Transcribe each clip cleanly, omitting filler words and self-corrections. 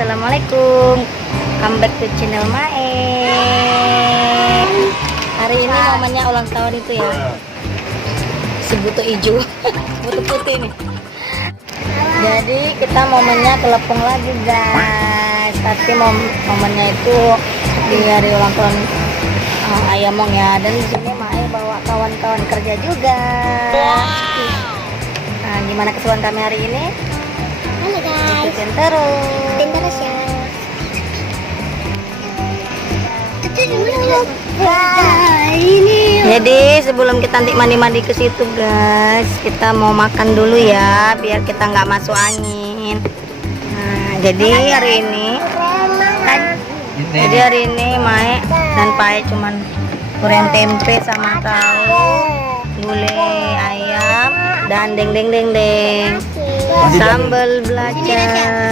Assalamualaikum. Come back to channel Mae. Hari ini momennya ulang tahun itu ya. Si butuh hijau, butuh putih nih. Jadi kita momennya kelepung lagi guys. Tapi momennya itu di hari ulang tahun Ayamong ya. Dan di sini Mae bawa kawan-kawan kerja juga. Nah, gimana keseruan kami hari ini? Halo guys. Ikutin terus ya. Jadi sebelum kita nanti mandi-mandi ke situ guys, kita mau makan dulu ya, biar kita nggak masuk angin. Nah, jadi hari ini Mae dan Pai cuman goreng tempe sama tahu, gulai ayam dan deng sambal belacan.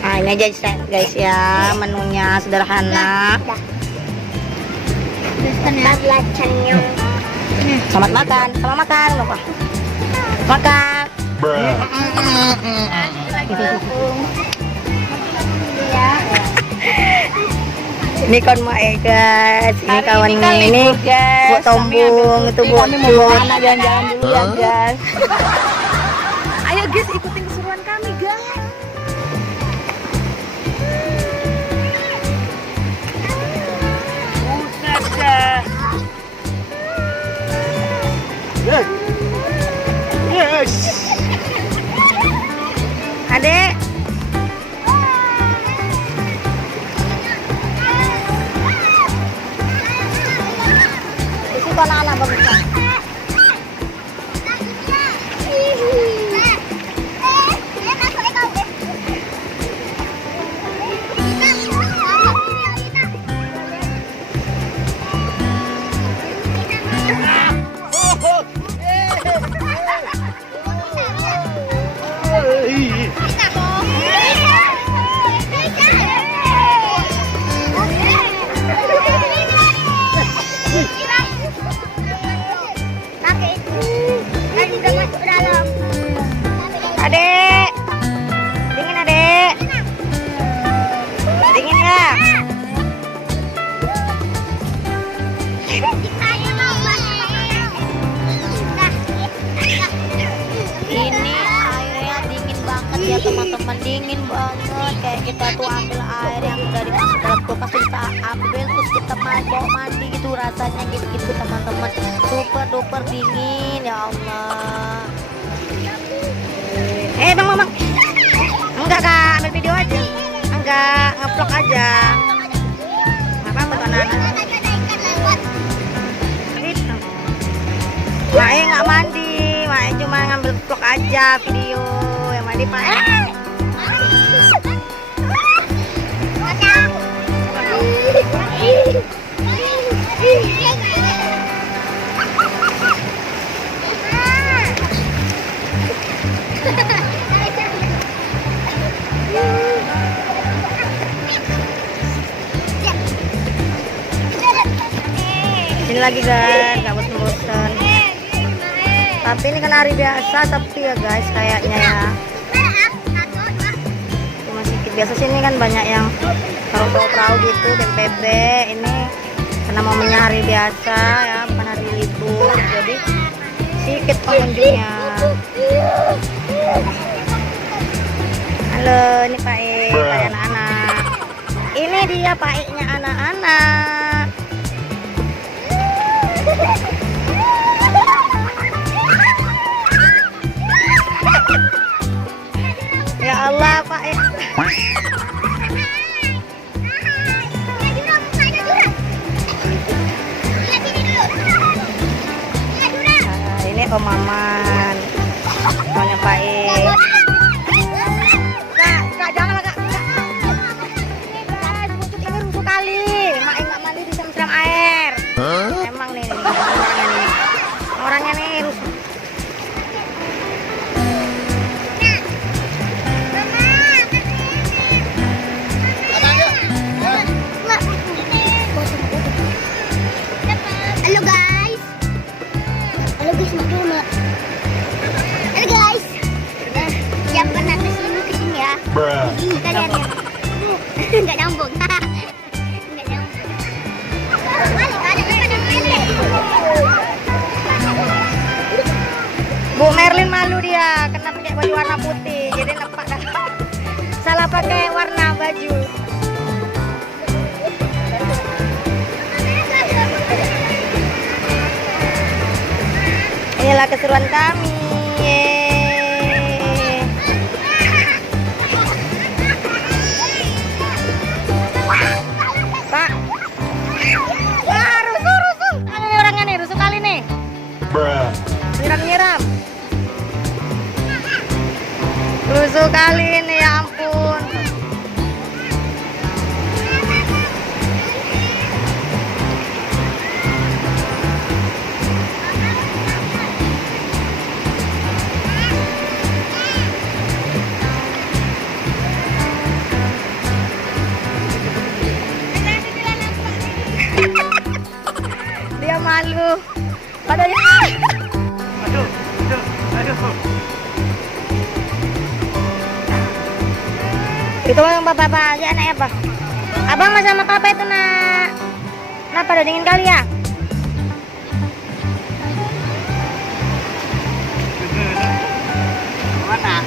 Nah, ini aja guys ya, menunya sederhana. Selamat makan, lupa makan. Ini kan Mae guys, ini kawan ini buat tombong itu buat anak jalan-jalan dulu ya guys. Ayo guys, ikutin keseruan kami guys. Yes. Adek. Isi kok anak-anak bagus. Adek, dingin adek, dingin ya. Ini airnya dingin banget ya teman-teman, dingin banget. Kayak kita tuh ambil air yang udah dimasuk dalam kulkas, kita ambil terus kita bawa mandi gitu, rasanya gitu teman-teman. Super duper dingin ya Allah. Bang Mama. Enggak Kak, ambil video aja. Enggak, nge-vlog aja. Apa buat anak-anak? Gitu. Mae nggak mandi, Mae cuma ngambil vlog aja video. Yang mandi Pak. Sini lagi guys, nggak bosan-bosan. Tapi ini kan hari biasa, sepi ya guys kayaknya ya. Cuma sedikit, biasa sini kan banyak yang taruh perahu gitu dan bebek. Ini karena momennya hari biasa ya, bukan hari libur, jadi sedikit pengunjungnya. Halo, ini Pak anak-anak. Ini dia Pak-nya anak-anak. Ya Allah Pak. Ini Om Maman, namanya Pak. Kak, jangan Kak. Ini guys, buntut ini rusuh kali. Mak nggak mandi di siram air. Emang nih orangnya nih rusuh. Halo guys. Halo guys, warna putih, jadi nampak kan? Salah pakai warna baju. Inilah keseruan kami. Yeay. Pak. Wah, rusuh. Ini orangnya nih, rusuh kali nih. Nyiram. Rusuh kali ini, ya ampun. Dia malu. Padahal Aduh. itu yang bapak ya anak apa? Abang mas sama papa itu nak. Nah pada dingin kali ya? Mana?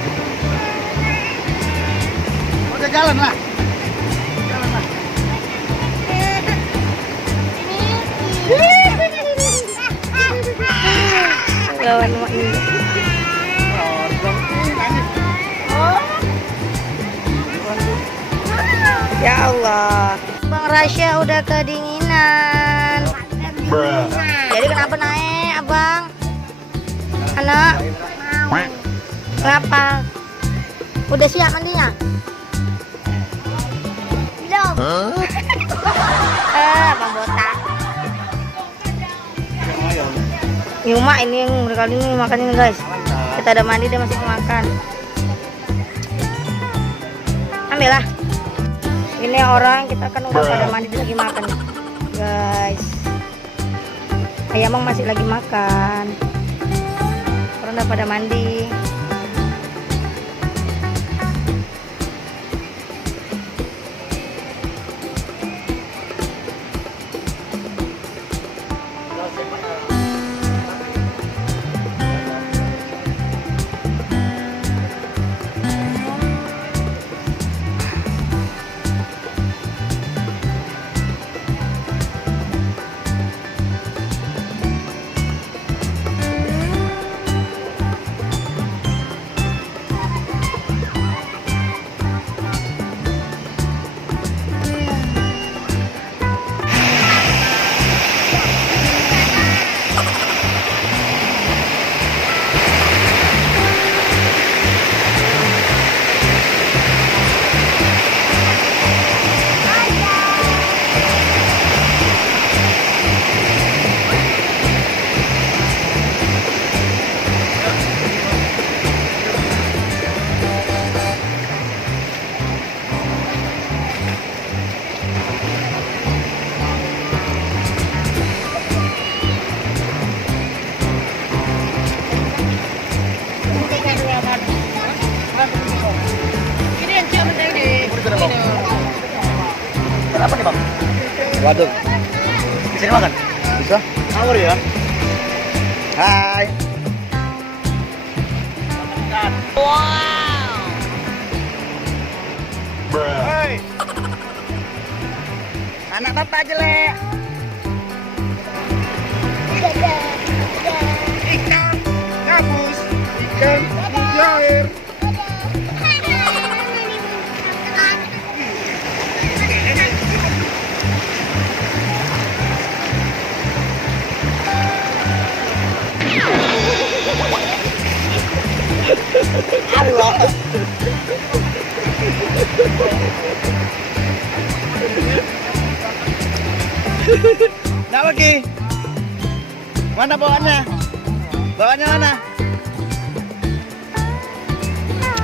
Udah jalan lah. Lawan mak ini. Ya Allah, Bang Rasya udah kedinginan. Jadi kenapa naik, Abang? Anak? Kenapa? Udah siap mandinya? Belum. Bang botak. Yuma ini yang kali ini makan ini guys. Kita udah mandi, dia masih makan. Ambil lah. Ini orang kita kan udah pada mandi, dia lagi makan guys. Ayam masih lagi makan. Orang udah pada mandi. Apa nih bang? Waduh. Di sini makan? Bisa. Ngawur ya. Hai. Wow. Hei. Anak bapak jelek. Ikan gabus, ikan mujair. Allah. Nak pergi? Mana bawaannya? Bawaannya mana?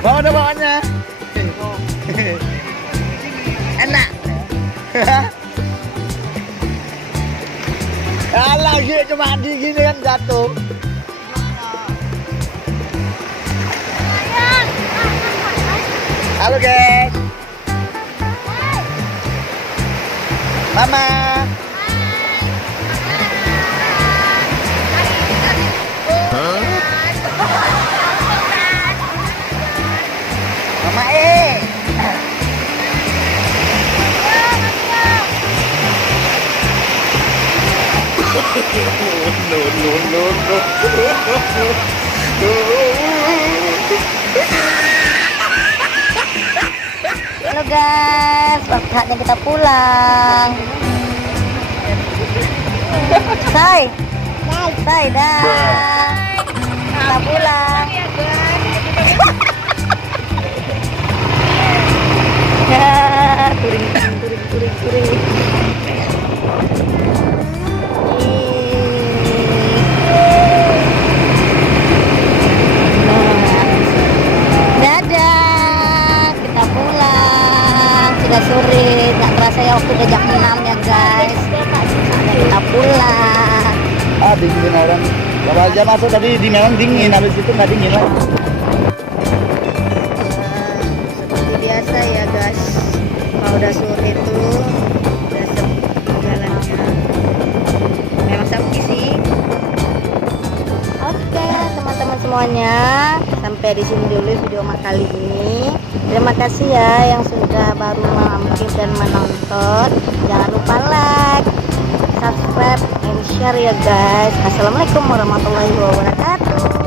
Mana bawaannya? Enak. Alah, cuma di gini kan jatuh. Halo guys. Mama. Halo guys, saatnya kita pulang. Say, dah. Kita pulang. Ya, turing. Dadah, kita pulang. Sudah sore, nggak terasa ya waktu udah jam 6 ya guys. Saatnya kita pulang. Ah, dingin orang. Kalau aja masuk tadi di memang dingin, habis itu nggak dingin lagi. Seperti biasa ya guys, kalau udah sore itu udah sepi jalannya, memang sepi sih. Oke teman-teman semuanya, sampai di sini dulu video kali ini. Terima kasih ya yang sudah baru mampir dan menonton. Jangan lupa like, subscribe, and share ya guys. Assalamualaikum warahmatullahi wabarakatuh.